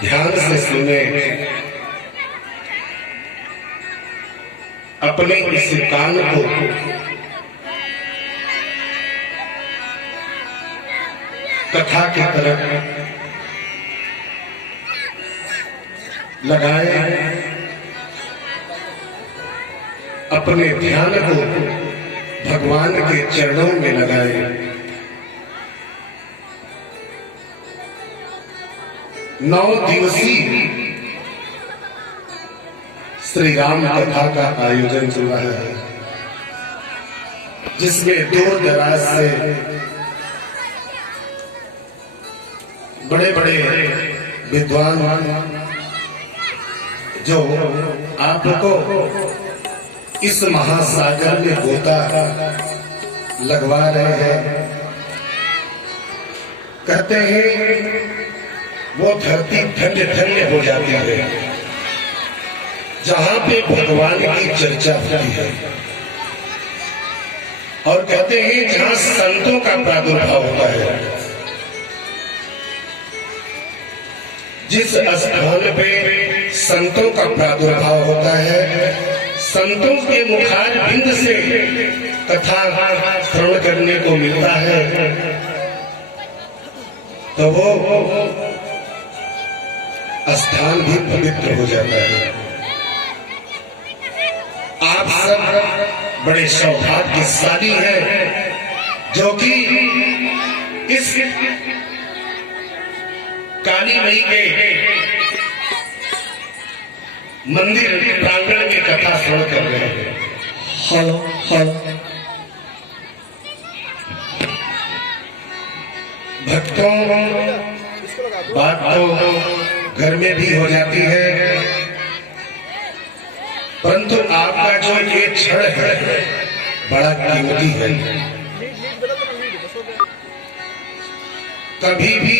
ध्यान से सुने, अपने इस कान को कथा की तरफ लगाए, अपने ध्यान को भगवान के चरणों में लगाए। 9 दिवसीय श्री राम कथा का आयोजन चल रहा है, जिसमें दूर दराज से बड़े बड़े विद्वान जो आपको इस महासागर में गोता लगवा रहे हैं। कहते हैं वो धरती धन्य धन्य हो जाती है जहां पे भगवान की चर्चा होती है, और कहते हैं जहां संतों का प्रादुर्भाव होता है। जिस स्थान पे संतों का प्रादुर्भाव होता है, संतों के मुखार बिंद से कथा श्रवण करने को मिलता है, तो वो स्थान भी पवित्र हो जाता है। आप सब बड़े सौभाग्यशाली हैं जो कि इस काली मई के मंदिर प्रांगण में कथा श्रवण कर रहे हैं। भक्तों, बात तो घर में भी हो जाती है, परंतु आपका जो ये क्षण है बड़ा कीमती है। कभी भी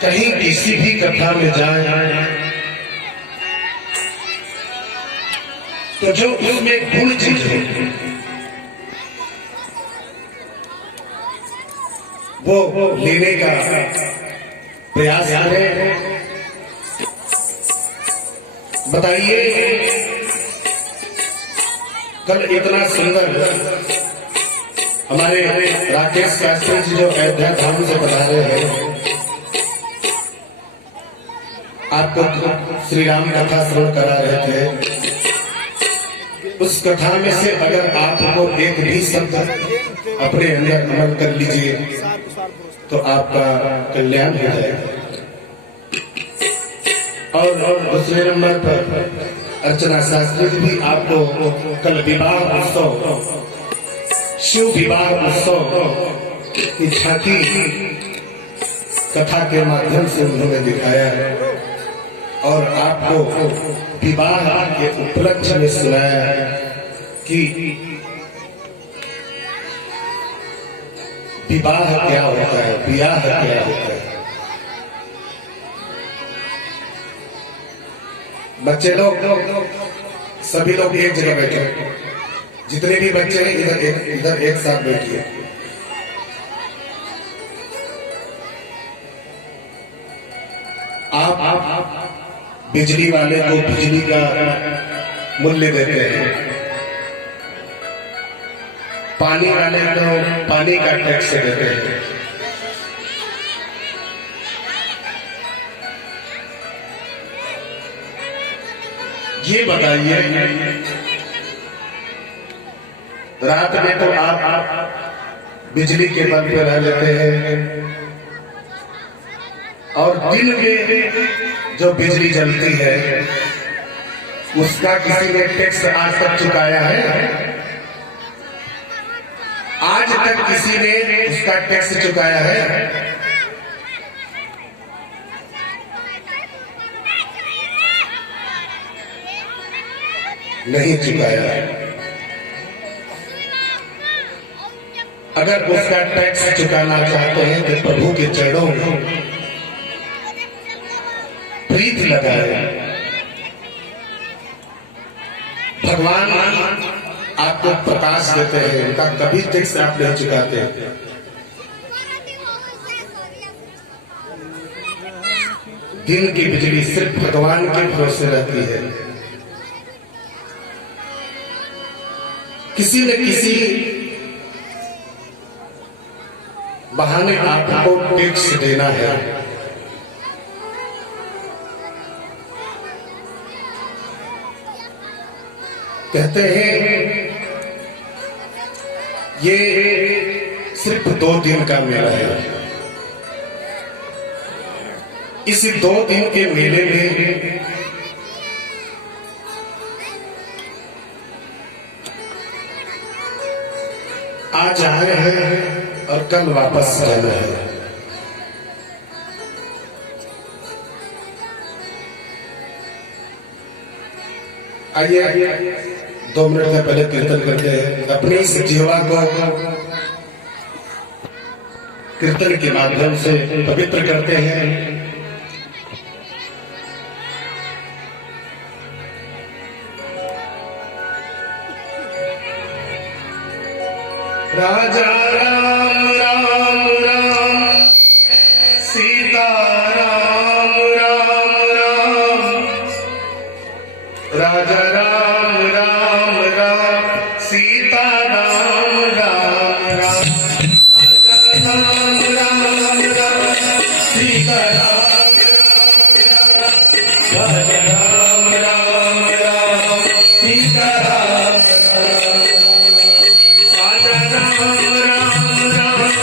कहीं किसी भी कथा में जाए तो जो उसमें गुण चीज है वो लेने का प्रयास करें। बताइए, कल इतना सुंदर हमारे राकेश शास्त्री जी जो अयोध्या धाम से बता रहे हैं, आपको श्री राम कथा श्रवण करा रहे थे। उस कथा में से अगर आपको एक भी शब्द अपने अंदर अमल कर लीजिए तो आपका कल्याण हो जाएगा। और दूसरे नंबर पर अर्चना शास्त्री जी भी आपको कल विवाह उत्सव, शिव विवाह उत्सव की झांकी कथा के माध्यम से उन्होंने दिखाया और आपको विवाह के उपलक्ष्य में सुनाया कि विवाह क्या होता है, ब्याह क्या होता है। बच्चे लोग सभी लोग एक जगह बैठे, जितने भी बच्चे हैं इधर एक साथ बैठिए। आप बिजली वाले को बिजली का मूल्य देते हैं, पानी वाले को पानी का टैक्स देते हैं। ये बताइए, रात में तो आप बिजली के बल पे रह लेते हैं, और दिन में जो बिजली जलती है उसका किसी ने टैक्स आज तक चुकाया है? आज तक किसी ने उसका टैक्स चुकाया है? नहीं चुकाया। अगर उसका टैक्स चुकाना चाहते हैं तो प्रभु के चरणों में प्रीति लगाए। भगवान आपको प्रकाश देते हैं, उनका कभी टैक्स आप नहीं चुकाते। दिन की बिजली सिर्फ भगवान के भरोसे रहती है। किसी न किसी बहाने आपको टैक्स देना है। कहते हैं ये सिर्फ 2 दिन का मेला है। इस 2 दिन के मेले में आज आए हैं और कल वापस जाना है। आइए 2 मिनट से पहले कीर्तन करते हैं। अपनी इस जीवा को कीर्तन के माध्यम से पवित्र करते हैं। राजा राम राम राम सीता राम राम राम। राजा राम राम राम सीता राम राम राम। राम राम राम सीता राम राम राम राम सीता राम राम। राजा राम राम राम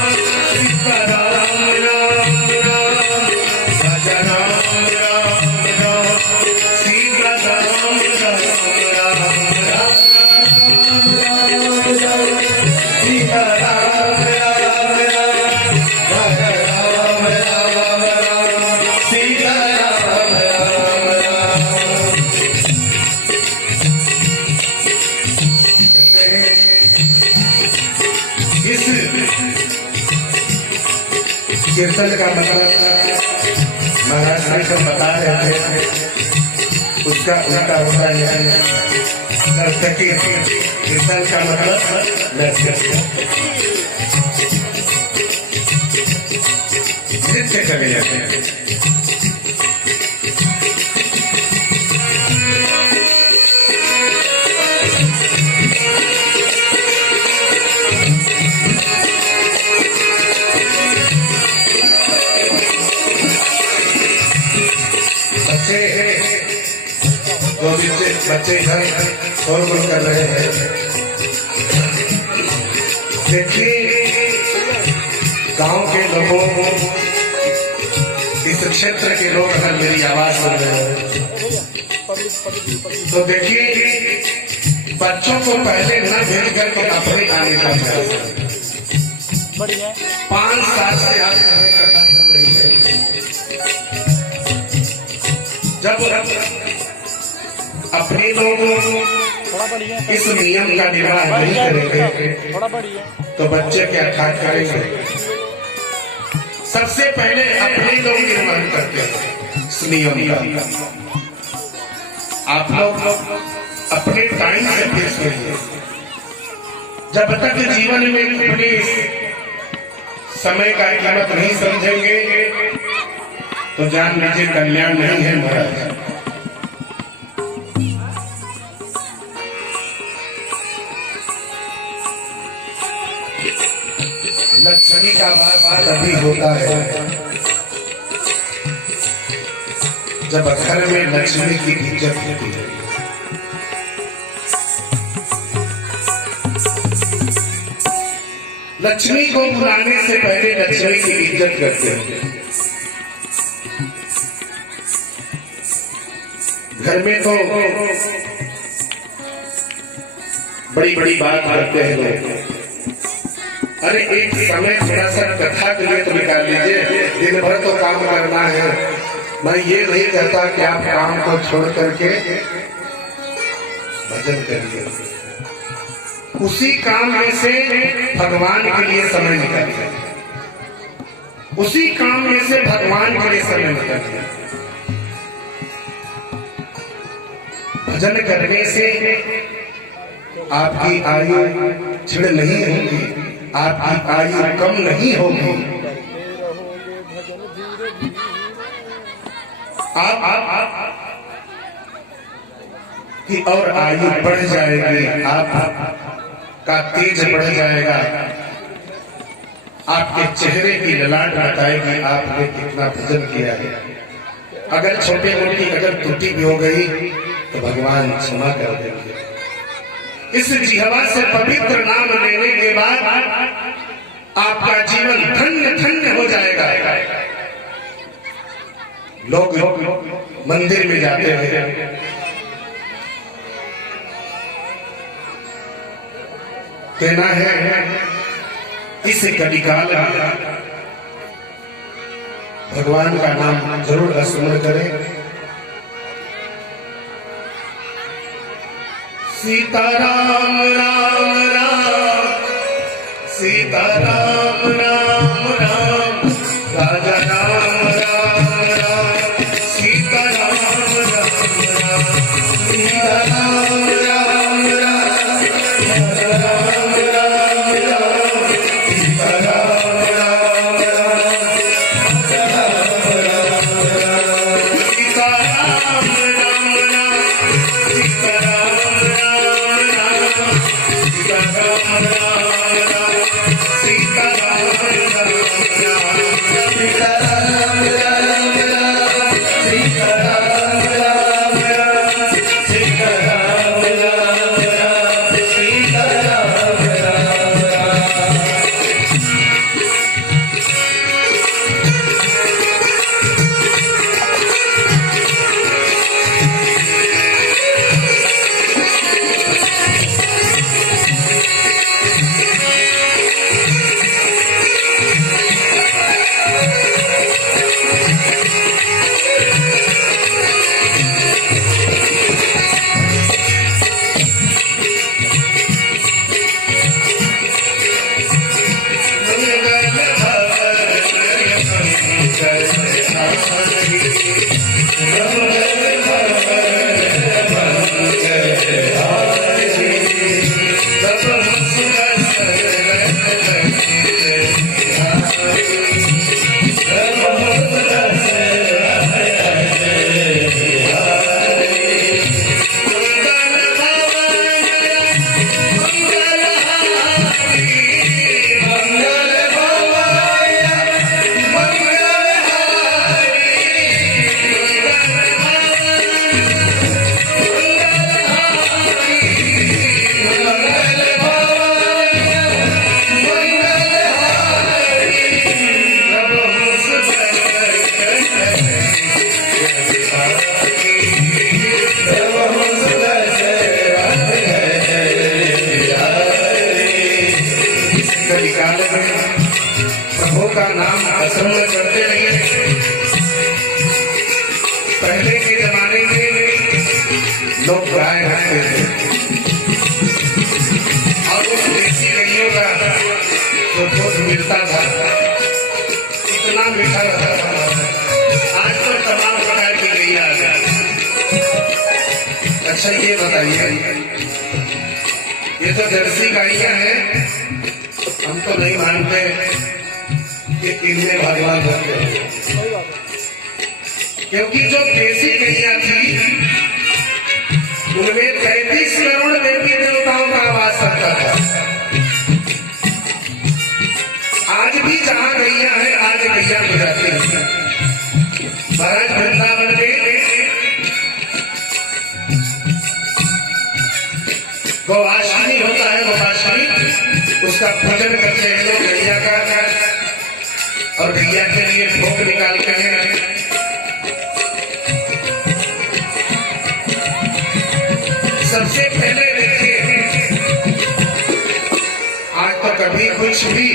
सीता राम राम राम। राजा राम राम राम सीता राम राम राम। सीता राम राम राम। राजा राम राम राम सीता राम राम राम। इस कीर्तन का मतलब महाराज श्री को बता रहे थे, उसका उल्टा होता है नर्तकी। कीर्तन का मतलब नृत्य करे जाते हैं। बच्चे घर शोरगुल कर रहे हैं। देखिए गांव के लोगों को, इस क्षेत्र के लोग अगर मेरी आवाज सुन रहे हैं तो देखिए बच्चों को पहले न भेज करके अपने आने का प्रयास करें। 5 साल से आप करना चल रही है। जब अपने लोग इस नियम का निर्वाह नहीं करेंगे तो बच्चे क्या ठाक करेंगे। सबसे पहले अपने लोग निर्माण करते हैं इस नियम का। आप लोग अपने टाइम से पेश करिए। जब तक जीवन में अपने समय का कीमत नहीं समझेंगे तो जान लीजिए कल्याण नहीं है महाराज। लक्ष्मी का वास तभी होता है जब घर में लक्ष्मी की इज्जत होती है। लक्ष्मी को बुलाने से पहले लक्ष्मी की इज्जत करते हैं। घर में तो बड़ी बड़ी बात करते हैं लोग। अरे एक समय थोड़ा सा कथा के लिए तो निकाल लीजिए। दिन भर तो काम करना है। मैं ये नहीं कहता कि आप काम को छोड़ करके भजन करिए। उसी काम में से भगवान के लिए समय निकालिए। उसी काम में से भगवान के लिए समय निकालिए। भजन करने से आपकी आयु छिड़ नहीं होगी, आपकी आयु कम नहीं होगी। आप की और आयु बढ़ जाएगी, आप का तेज बढ़ जाएगा, आपके चेहरे की ललाट बताएगी आपने कितना भजन किया है। अगर छोटी मोटी अगर त्रुटि भी हो गई तो भगवान क्षमा कर देंगे। इस जिह्वा से पवित्र नाम लेने के बाद आपका जीवन धन्य धन्य हो जाएगा। लोग मंदिर में जाते हैं, कहना है इस कलिकाल में भगवान का नाम जरूर स्मरण करें। सीताराम राम राम, सीताराम राम राम, राजा राम राम राम, सीताराम राम राम, सीताराम राम राम, राजा राम राम राम, सीताराम राम राम, राजा राम राम राम, सीताराम राम राम, सीताराम प्रभु का नाम स्मरण करते रहिए। पहले के जमाने में लोग गाय रखते थे और उस देसी गैयों का जो दूध मिलता था इतना मीठा रहता था। आज तो तमाम प्रकार की गैया आ गई। अच्छा ये बताइए, ये तो जर्सी गायियां हैं, हम तो नहीं मानते कि इनमें भगवान होते हैं, क्योंकि जो देसी गैया थी उनमें 33 करोड़ देवी देवताओं का वास करता था। आज भी जहां गैया है आज गैया बुझाते हैं। महाराज वृंदावन में गोपाष्टमी होता है, गोपाष्टमी उसका पूजन करते हैं लोग गैया का, और गैया के लिए भोग निकालते हैं। सबसे पहले देखिए, आज तो कभी कुछ भी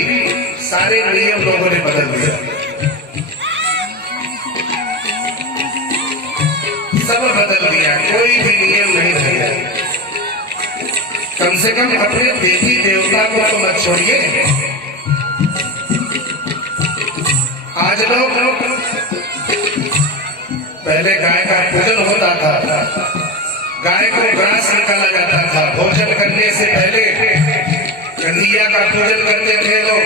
सारे नियम लोगों ने बदल दिया, सब बदल दिया, कोई भी नियम नहीं रह गया। कम से कम अपने देवी देवता को तो मत छोड़िए। आज लोग पहले गाय का पूजन होता था, गाय को ग्रास निकाला जाता था। भोजन करने से पहले कन्हैया का पूजन करते थे लोग,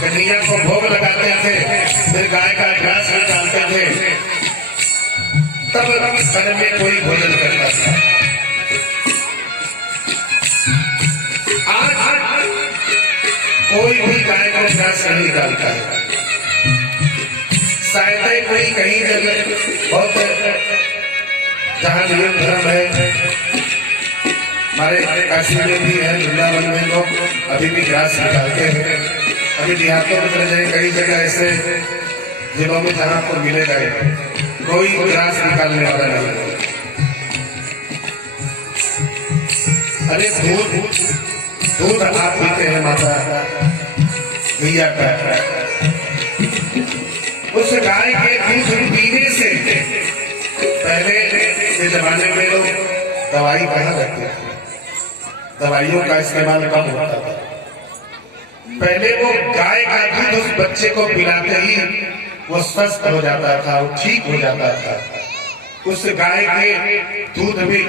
कन्हैया को भोग लगाते थे, फिर गाय का ग्रास निकालते थे। तब घर में कोई भोजन करता था। आज कोई भी गाय को घास नहीं डालता है। शायद कोई कहीं जगह बहुत जहाँ नियम धर्म है, हमारे काशी में भी है, वृंदावन में लोग अभी भी घास निकालते हैं। अभी देहातों में चले जाए, कई जगह ऐसे जिलों में जहाँ आपको मिलेगा कोई घास निकालने वाला नहीं है। अरे दूध आप पीते हैं माता गैया का, उस गाय के दूध पीने से पहले के जमाने में लोग दवाई कहाँ रखते थे, दवाइयों का इस्तेमाल कम होता था। पहले वो गाय का दूध उस बच्चे को पिलाते ही वो स्वस्थ हो जाता था, वो ठीक हो जाता था। उस गाय के दूध में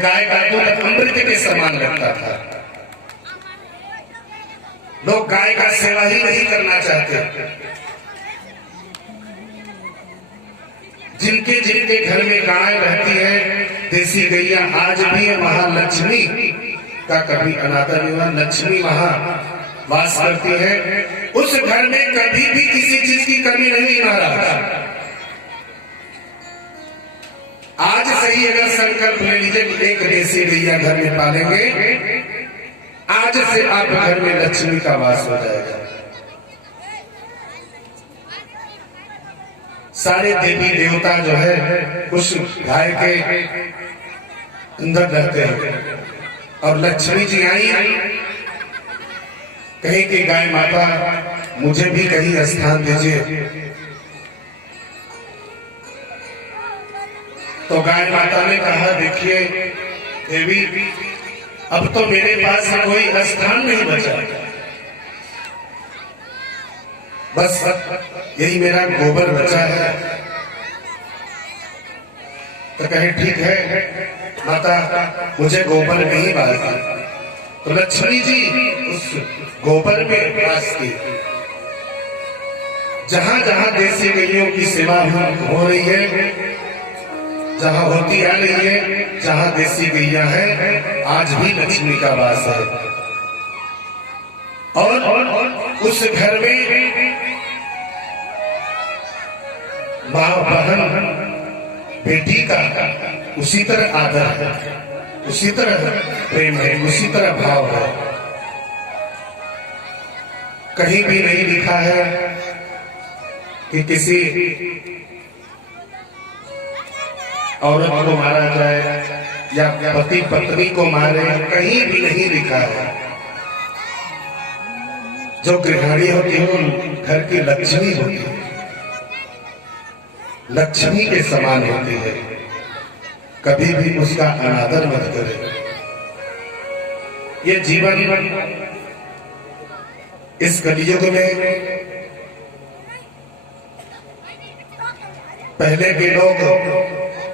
गाय का दूध अमृत के समान लगता था। लोग गाय का सेवा ही नहीं करना चाहते। जिनके जिनके घर में गाय रहती है, देसी गैया आज भी है, महालक्ष्मी का कभी अनादर नहीं हुआ। लक्ष्मी वहां वास करती है, उस घर में कभी भी किसी चीज की कमी नहीं महाराज। आज सही अगर संकल्प ले लीजिए कि एक देसी गैया घर में पालेंगे, आज से आप घर में लक्ष्मी का वास हो जाएगा। सारे देवी देवता जो है उस गाय के अंदर रहते हैं। और लक्ष्मी जी आई, कहीं की गाय माता मुझे भी कहीं स्थान दीजिए, तो गाय माता ने कहा देखिए देवी, अब तो मेरे पास कोई स्थान नहीं बचा, बस यही मेरा गोबर बचा है। तो कहे ठीक है माता, मुझे गोबर नहीं डालता। तो लक्ष्मी जी उस गोबर में वास की। जहां जहां देसी गैयों की सेवा हो रही है, जहां होती आ रही है, जहां देसी गैया है, आज भी लक्ष्मी का वास है। और उस घर में माँ बहन बेटी का उसी तरह आदर है, उसी तरह प्रेम है, उसी तरह भाव है। कहीं भी नहीं लिखा है कि किसी औरत को मारा जाए या पति पत्नी को मारे, कहीं भी नहीं लिखा है। जो गृहिणी होती है वो घर की लक्ष्मी होती है, लक्ष्मी के समान होती है। कभी भी उसका अनादर मत करें। ये जीवन इस कलयुग में पहले के लोग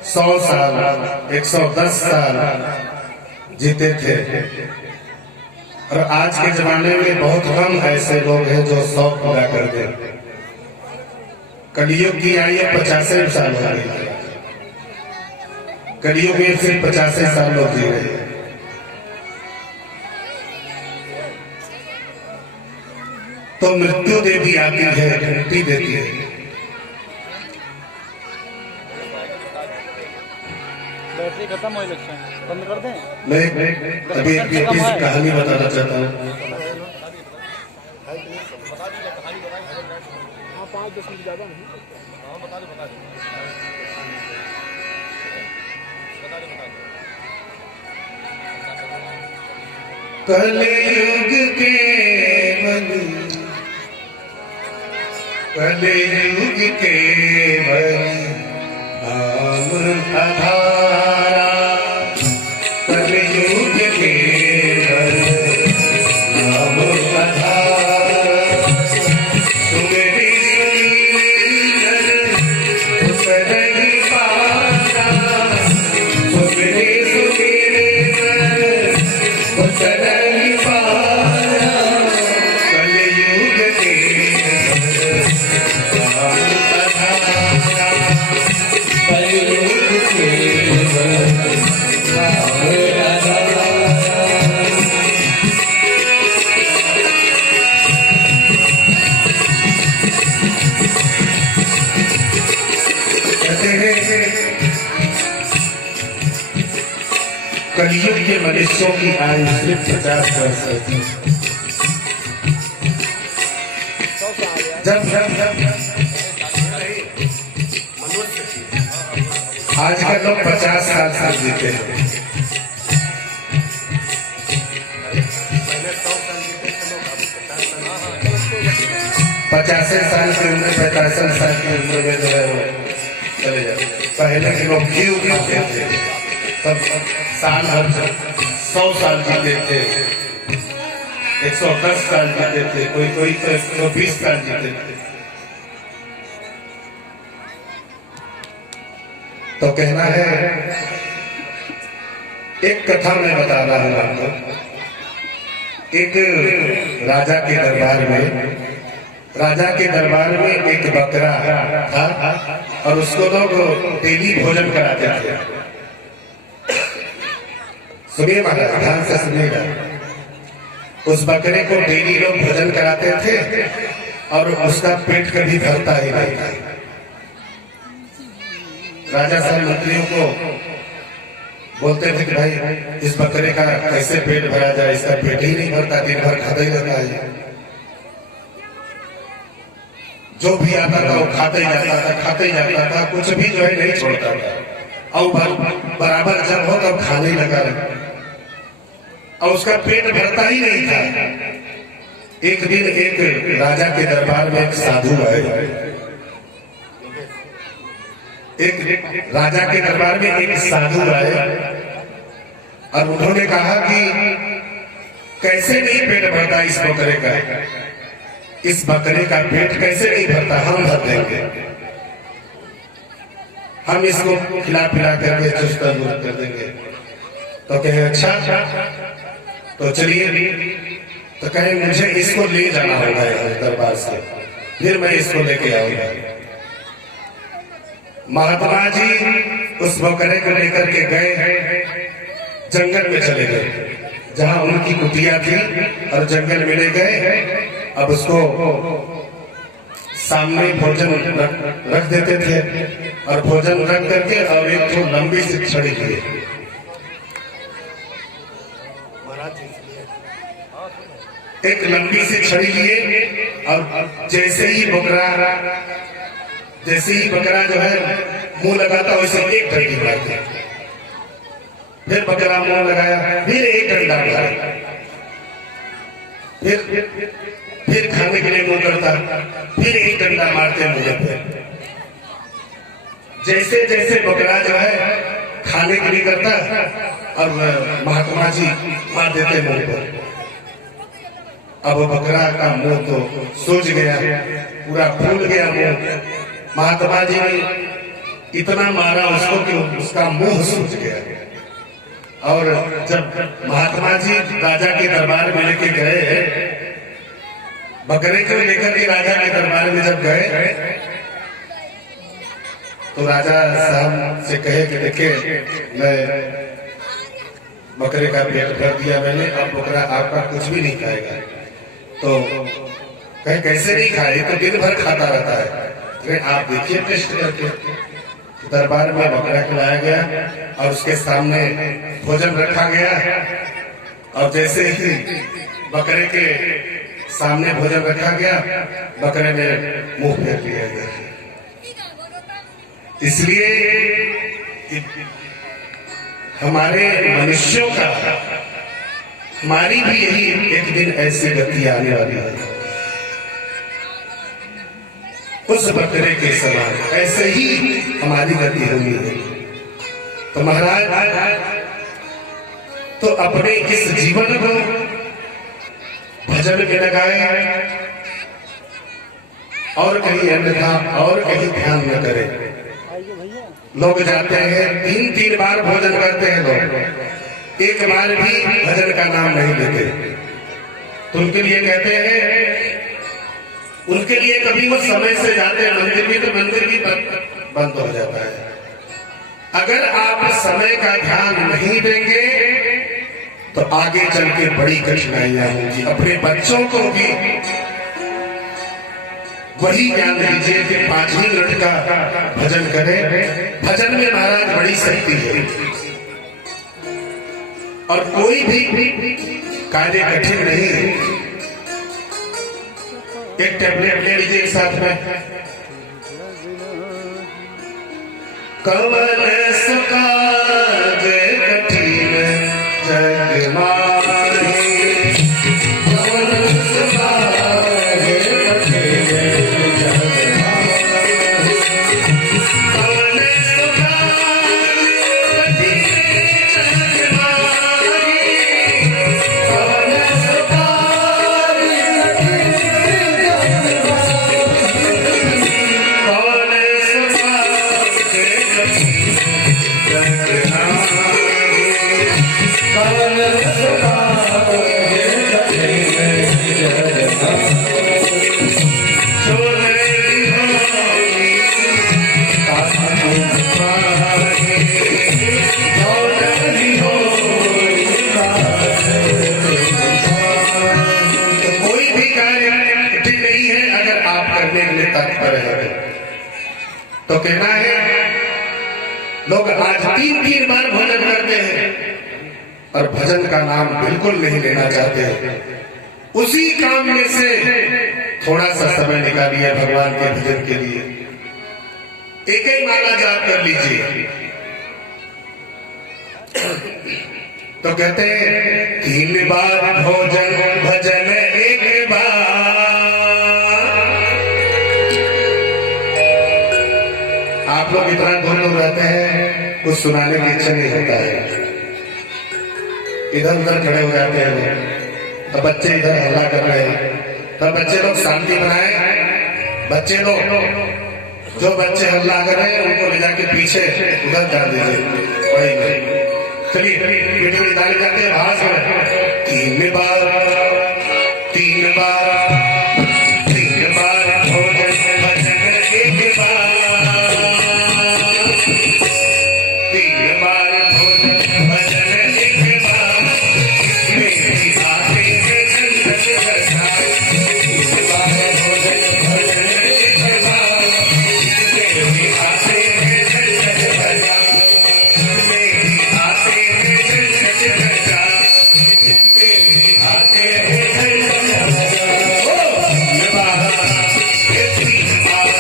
100 साल 110 साल जीते थे, और आज के जमाने में बहुत कम ऐसे लोग हैं जो 100 पूरा कर दे। कलयुग की आयु 85 साल हो गई है। कलयुग में सिर्फ 85 साल लोग जी रहे हैं। तो मृत्यु देवी आती है, घंटी देती है। बैटरी खत्म हो लक्ष्य, बंद कर दें। मैं अभी एक कहानी बताना चाहता हूँ। 5-10 मिनट ज्यादा नहीं। बता दो। कलयुग केवल नाम आधारा, कलयुग केवल नाम आधारा। सुमेरी सुमीर उसरहि पारा, सुमेरी सुमीर उसरहि पारा। कलयुग केवल नाम आधारा। कलयुग के मनुष्यों की आयु सिर्फ 50 वर्ष होती है। जब आजकल लोग 50 साल से जीते हैं, पचासी साल की उम्र 45 साल की उम्र में जो है वो चले जाते। पहले के लोग घी खाते थे, तब साल भर 100 साल जीते थे, 110 साल जीते थे, कोई कोई तो 120 साल जीते थे। तो कहना है, एक कथा मैं बता रहा हूं आपको। एक राजा के दरबार में एक बकरा था और उसको लोग डेली भोजन कराते थे। सुनिए महाराज, ध्यान से सुनिएगा। उस बकरे को डेली लोग भोजन कराते थे और उसका पेट कभी भरता ही नहीं था। राजा साहब मंत्रियों को बोलते थे कि भाई इस बकरे का कैसे पेट भरा जाए, इसका पेट ही नहीं भरता, दिन भर खाता ही रहता है। जो भी आता था वो खाते ही जाता था, कुछ भी जो है नहीं छोड़ता था। और बराबर जब हो तब खाने लगा और उसका पेट भरता ही नहीं था। एक दिन एक राजा के दरबार में एक साधु आए। एक राजा के दरबार में एक साधु आए और उन्होंने कहा कि कैसे नहीं पेट भरता इस बकरे का, इस बकरे का पेट कैसे नहीं भरता, हम भर देंगे, हम इसको खिला पिला करके चुस्त दूर कर देंगे। तो कहे अच्छा, तो चलिए। तो कहे मुझे इसको ले जाना होगा दरबार से, फिर मैं इसको लेके आऊंगा। महात्मा जी उस बकरे को लेकर के गए, जंगल में चले गए जहां उनकी कुटिया थी, और जंगल में ले गए। अब उसको सामने भोजन रख देते थे और भोजन रख करके और एक तो लंबी सी छड़ी लिए, एक लंबी सी छड़ी लिए और जैसे ही बकरा जो है मुंह लगाता वैसे एक डंडी मारते, फिर बकरा मुंह लगाया, फिर एक डंडा मारा, फिर खाने के लिए मुंह करता, फिर एक डंडा मारते मुंह पे। जैसे जैसे बकरा जो है खाने के लिए करता और महात्मा जी मार देते मुंह पर। अब बकरा का मुंह तो सूज गया, पूरा फूल गया मुंह। महात्मा जी ने इतना मारा उसको कि उसका मुंह सूज गया। और जब महात्मा जी राजा के दरबार में लेके गए, बकरे को लेकर के राजा के दरबार में जब गए, तो राजा साहब से कहे कि देखिए मैं बकरे का पेट भर दिया मैंने, अब बकरा आपका कुछ भी नहीं खाएगा। तो कहे कैसे नहीं खाए, तो दिन भर खाता रहता है, आप देखिए टेस्ट करके। दरबार में बकरा खिलाया गया और उसके सामने भोजन रखा गया, और जैसे ही बकरे के सामने भोजन रखा गया, बकरे ने मुंह फेर लिया गया। इसलिए हमारे मनुष्यों का, हमारी भी यही एक दिन ऐसी गति आने वाली है, उस बकरे के समान ऐसे ही हमारी गति होनी है। तो महाराज, तो अपने इस जीवन को भजन में लगाए और कहीं अन्यथा और कहीं ध्यान न करें। लोग जाते हैं 3-3 बार भोजन करते हैं, लोग एक बार भी भजन का नाम नहीं लेते। तो उनके लिए कहते हैं, उनके लिए कभी वो समय से जाते हैं मंदिर में, तो मंदिर भी बंद हो जाता है। अगर आप समय का ध्यान नहीं देंगे तो आगे चल के बड़ी कठिनाइयां होंगी। अपने बच्चों को भी वही ज्ञान दीजिए कि 5 ही मिनट का भजन करें। भजन में महाराज बड़ी शक्ति है। और कोई भी कार्य कठिन नहीं है। एक टैबलेट ले लीजिए साथ में। कवन सकाज कठिन जग माहे, कवन सकाज कठिन जग माहे, कवन सकाज कठिन जग माहे, कवन सकाज कठिन जग माहे, कवन सकाज तो कहना है लोग आज 3-3 बार भजन करते हैं और भजन का नाम बिल्कुल नहीं लेना चाहते। उसी काम में से थोड़ा सा समय निकालिए भगवान के भजन के लिए। एक ही माला जाप कर लीजिए। तो कहते हैं 3 बार भोजन भजन 1 बार। आप लोग इतना धुन रहते हैं, कुछ सुनाने की इच्छा नहीं होता है। इधर उधर खड़े हो जाते हैं लोग, तो बच्चे इधर हल्ला कर रहे हैं, तो बच्चे लोग शांति बनाए। बच्चे लोग जो बच्चे हल्ला कर रहे हैं उनको ले जाके पीछे उधर डाल दीजिए। वही चलिए बेटे बेटे डाले जाते हैं। बाहर से 3 बार 3 बार 3 बार भोजन भजन 1 बार, 3 बार भोजन भजन 1 बार। मेरी आते हैं संगत रसा, 3 बार भोजन भजन 1 बार। मेरी आते हैं संगत रसा, मेरी आते हैं संगत रसा, मेरी आते हैं संगत रसा। ओ 3 बार 3 बार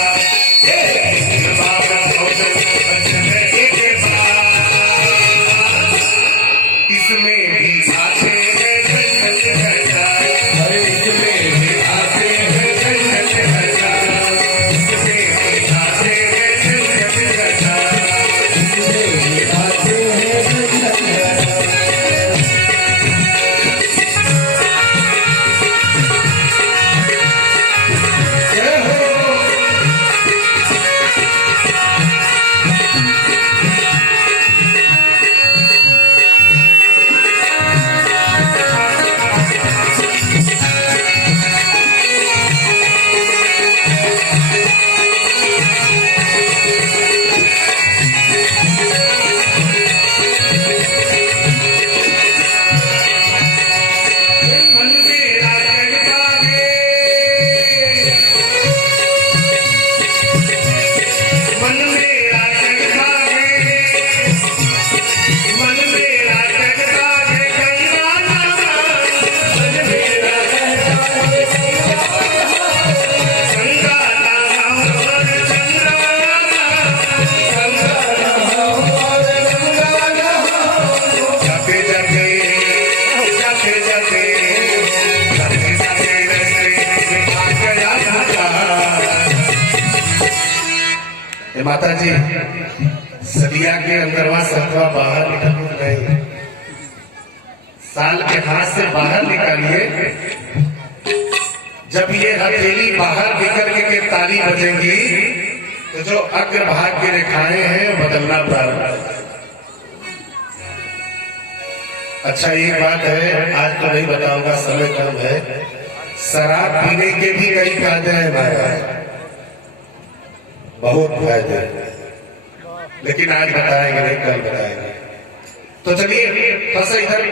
3 बार भोजन भजन 1 बार। इसमें भी आते हैं संगत रसा, अरे इसमें भी आते हैं संगत रसा, इसमें भी आते हैं संगत रसा, इसमें भी आते हैं संगत रसा। जय हो। मन मेरा जगता है, मन मेरा जगता है, मन मेरा जगता है गंगा नहाए, मन मेरा जगता है गंगा नहाओ और चंद्रा नहाओ, गंगा नहाओ और गंगा नहाओ। जाते जाते जाते जाते जाते जाते रस्ते में आ गया धागा। ए माता जी, सदिया के अंदरवा सतवा बाहर निकल नहीं, साल के हाथ से बाहर निकालिए। जब ये हथेली बाहर निकल के ताली बजेंगी तो जो अग्रभाग की रेखाएं हैं वो बदलना प्रारंभ हो जाएगा। अच्छा एक बात है, आज तो नहीं बताऊंगा, समय कम है। शराब पीने के भी कई फायदे हैं महाराज, बहुत फायदे हैं, लेकिन आज बताएंगे नहीं, कल बताएंगे। तो चलिए थोड़ा सा इधर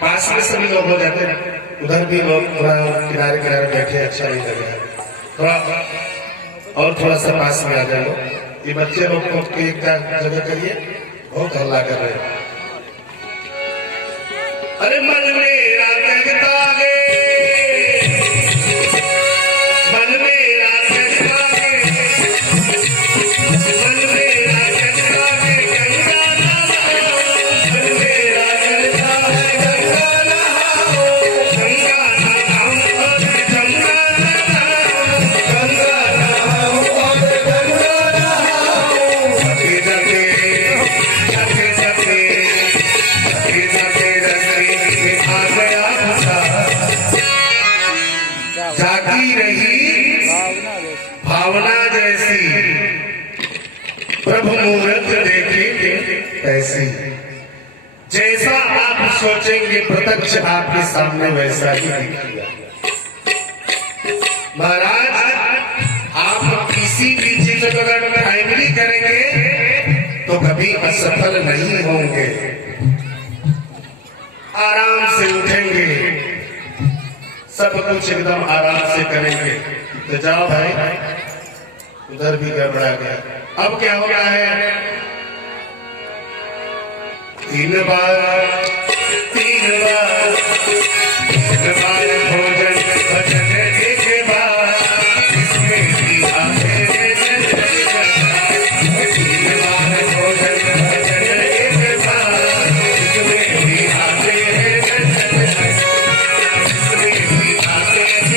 पास में सभी लोग हो जाते हैं, उधर भी लोग थोड़ा किनारे किनारे बैठे, अच्छा नहीं लगेगा। थोड़ा और थोड़ा सा पास में आ जाओ। ये बच्चे लोग को एक जगह करिए, बहुत हल्ला कर रहे हैं। अरे मन मेरा कहता है, मन मेरा कहता है, मन मेरा कहता है गंगा नहाओ, मन मेरा कहता है गंगा नहाओ, गंगा नहाओ और गंगा नहाओ, गंगा नहाओ और गंगा नहाओ। जते जते जते जते जते रस्ते में आ गया भूसा, जागी रही भावना जैसी भावना जैसी, प्रभु मुहूर्त देखे ऐसी। जैसा आप सोचेंगे प्रत्यक्ष आपके सामने वैसा ही दिखेगा। महाराज, आप किसी भी चीज को अगर प्राइमरी करेंगे तो कभी असफल नहीं होंगे। आराम से उठेंगे, सब कुछ एकदम आराम से करेंगे। तो जाओ भाई, उधर भी गड़बड़ा गया। अब क्या हो रहा है? 3 बार 3 बार 3 बार भोजन भजन एक बार, इसमें भी आते हैं जन जन जन। 3 बार भोजन भजन एक बार, इसमें भी आते हैं जन जन जन, इसमें भी आते हैं।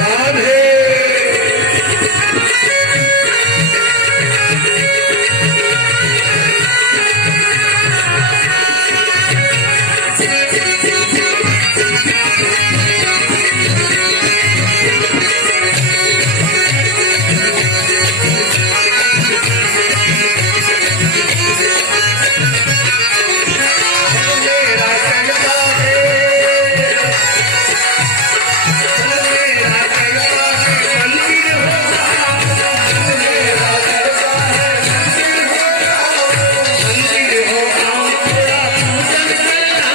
राधे मेरा कहता है, मेरा कहता है मंदिर हो जाओ, मेरा कहता है मंदिर हो जाओ, मंदिर हो आओ थोड़ा पूजन करना,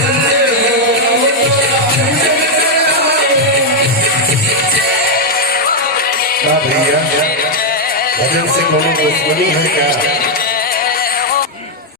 मंदिर हो आओ थोड़ा पूजन करना। क्या भैया, भजन से कोनो दुश्मनी है क्या?